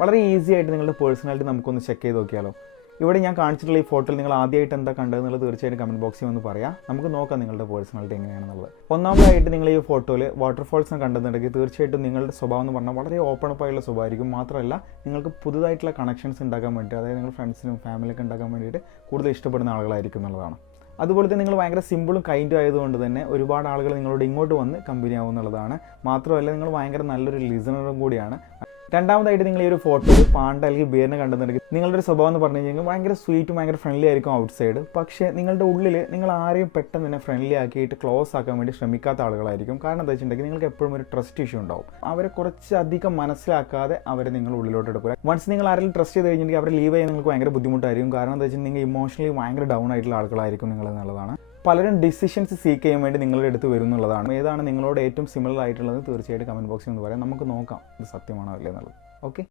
വളരെ ഈസി ആയിട്ട് നിങ്ങളുടെ പേഴ്സണാലിറ്റി നമുക്കൊന്ന് ചെക്ക് ചെയ്ത് നോക്കിയാലോ. ഇവിടെ ഞാൻ കാണിച്ചിട്ടുള്ള ഈ ഫോട്ടോയിൽ നിങ്ങൾ ആദ്യമായിട്ട് എന്താ കണ്ടതെന്നുള്ളത് തീർച്ചയായിട്ടും കമൻറ്റ് ബോക്സിൽ ഒന്ന് പറയാം. നമുക്ക് നോക്കാം നിങ്ങളുടെ പേഴ്സണാലിറ്റി എങ്ങനെയാണെന്നുള്ളത്. ഒന്നാമതായിട്ട് നിങ്ങൾ ഈ ഫോട്ടോയിൽ വാട്ടർഫോൾസിനെ കണ്ടെന്നുണ്ടെങ്കിൽ തീർച്ചയായിട്ടും നിങ്ങളുടെ സ്വഭാവം എന്ന് പറഞ്ഞാൽ വളരെ ഓപ്പൺ അപ്പ് ആയിട്ടുള്ള സ്വഭാവമായിരിക്കും. മാത്രമല്ല നിങ്ങൾക്ക് പുതുതായിട്ടുള്ള കണക്ഷൻസ് ഉണ്ടാക്കാൻ വേണ്ടി, അതായത് നിങ്ങൾ ഫ്രണ്ട്സിനും ഫാമിലിയൊക്കെ ഉണ്ടാക്കാൻ വേണ്ടിയിട്ട് കൂടുതൽ ഇഷ്ടപ്പെടുന്ന ആളുകളായിരിക്കും എന്നുള്ളതാണ്. അതുപോലെ തന്നെ നിങ്ങൾ ഭയങ്കര സിമ്പിളും കൈൻഡും ആയതുകൊണ്ട് തന്നെ ഒരുപാട് ആളുകൾ നിങ്ങളോട് ഇങ്ങോട്ട് വന്ന് കമ്പനി ആവും എന്നുള്ളതാണ്. മാത്രമല്ല നിങ്ങൾ ഭയങ്കര നല്ലൊരു ലിസണറും കൂടിയാണ്. രണ്ടാമതായിട്ട് നിങ്ങൾ ഈ ഒരു ഫോട്ടോയിൽ പാണ്ട അല്ലെങ്കിൽ ബിയറിനെ കണ്ടെന്നുണ്ടെങ്കിൽ നിങ്ങളുടെ ഒരു സ്വഭാവം എന്ന് പറഞ്ഞു കഴിഞ്ഞാൽ ഭയങ്കര സ്വീറ്റും ഭയങ്കര ഫ്രണ്ട്ലി ആയിരിക്കും ഔട്ട് സൈഡ്. പക്ഷേ നിങ്ങളുടെ ഉള്ളിൽ നിങ്ങൾ ആരെയും പെട്ടെന്ന് തന്നെ ഫ്രണ്ട്ലി ആക്കിയിട്ട് ക്ലോസ് ആക്കാൻ വേണ്ടി ശ്രമിക്കാത്ത ആളുകളായിരിക്കും. കാരണം എന്താ വെച്ചിട്ടുണ്ടെങ്കിൽ നിങ്ങൾക്ക് എപ്പോഴും ഒരു ട്രസ്റ്റ് ഇഷ്യൂ ഉണ്ടാവും. അവരെ കുറച്ചധികം മനസ്സിലാക്കാതെ അവരെ നിങ്ങൾ ഉള്ളിലോട്ട് എടുക്കുക. വൺസ് നിങ്ങൾ ആരെങ്കിലും ട്രസ്റ്റ് ചെയ്ത് കഴിഞ്ഞിട്ടുണ്ടെങ്കിൽ അവരെ ലീവ് ചെയ്യാൻ നിങ്ങൾക്ക് ഭയങ്കര ബുദ്ധിമുട്ടായിരിക്കും. കാരണം എന്താ വെച്ചിട്ടുണ്ടെങ്കിൽ ഇമോഷണലി ഭയങ്കര ഡൗൺ ആയിട്ടുള്ള ആളുകളായിരിക്കും നിങ്ങൾ എന്നുള്ളതാണ്. പലരും ഡിസിഷൻസ് സീക്ക് ചെയ്യാൻ വേണ്ടി നിങ്ങളുടെ അടുത്ത് വരും എന്നുള്ളതാണ്. ഏതാണ് നിങ്ങളോട് ഏറ്റവും സിമിലർ ആയിട്ടുള്ളത് തീർച്ചയായിട്ടും കമൻറ്റ് ബോക്സിൽ ഒന്ന് പറയാം. നമുക്ക് നോക്കാം ഇത് സത്യമാണോ അല്ലേ എന്നുള്ളത്. ഓക്കെ.